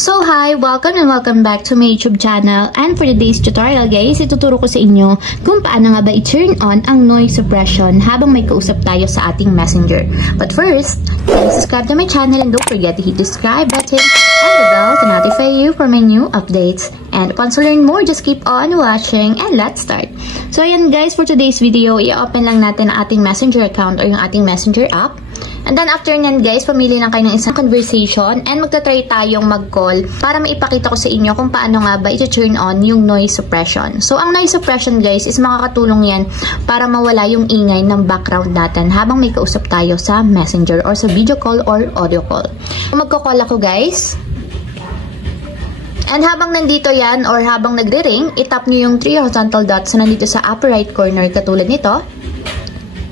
So hi! Welcome and welcome back to my YouTube channel, and for today's tutorial guys, ituturo ko sa inyo kung paano nga ba i-turn on ang noise suppression habang may kausap tayo sa ating messenger. But first, please subscribe to my channel and don't forget to hit the subscribe button and the bell to notify you for my new updates. And once you learn more, just keep on watching and let's start. So ayan guys, for today's video, i-open lang natin ang ating messenger account or yung ating messenger app. And then after nyan guys, pumili lang kayo ng isang conversation and magta-try tayong mag-call para maipakita ko sa inyo kung paano nga ba i-turn on yung noise suppression. So ang noise suppression guys is makakatulong yan para mawala yung ingay ng background natin habang may kausap tayo sa messenger or sa video call or audio call. Magko-call ako guys. And habang nandito yan or habang nagre-ring, itap nyo yung 3 horizontal dots na nandito sa upper right corner katulad nito.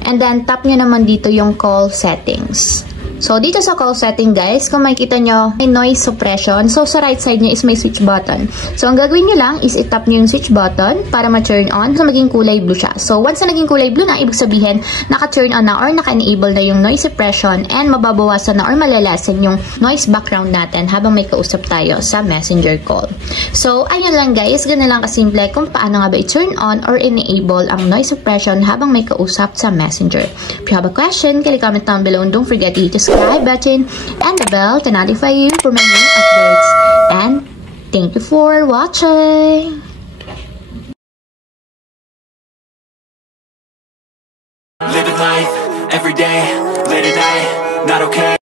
And then, tap nyo naman dito yung call settings. So, dito sa call setting guys, kung makikita nyo, may noise suppression. So, sa right side nyo is may switch button. So, ang gagawin nyo lang is itap nyo yung switch button para ma-turn on. So, maging kulay blue siya. So, once na naging kulay blue na, ibig sabihin, naka-turn on na or naka-enable na yung noise suppression and mababawasan na or malalasan yung noise background natin habang may kausap tayo sa messenger call. So, ayun lang guys. Ganun lang kasimple kung paano nga ba i-turn on or enable ang noise suppression habang may kausap sa messenger. If you have a question, kindly comment down below and don't forget to hit the subscribe button and the bell to notify you for my new updates. And thank you for watching. Living life every day, late at night, not okay.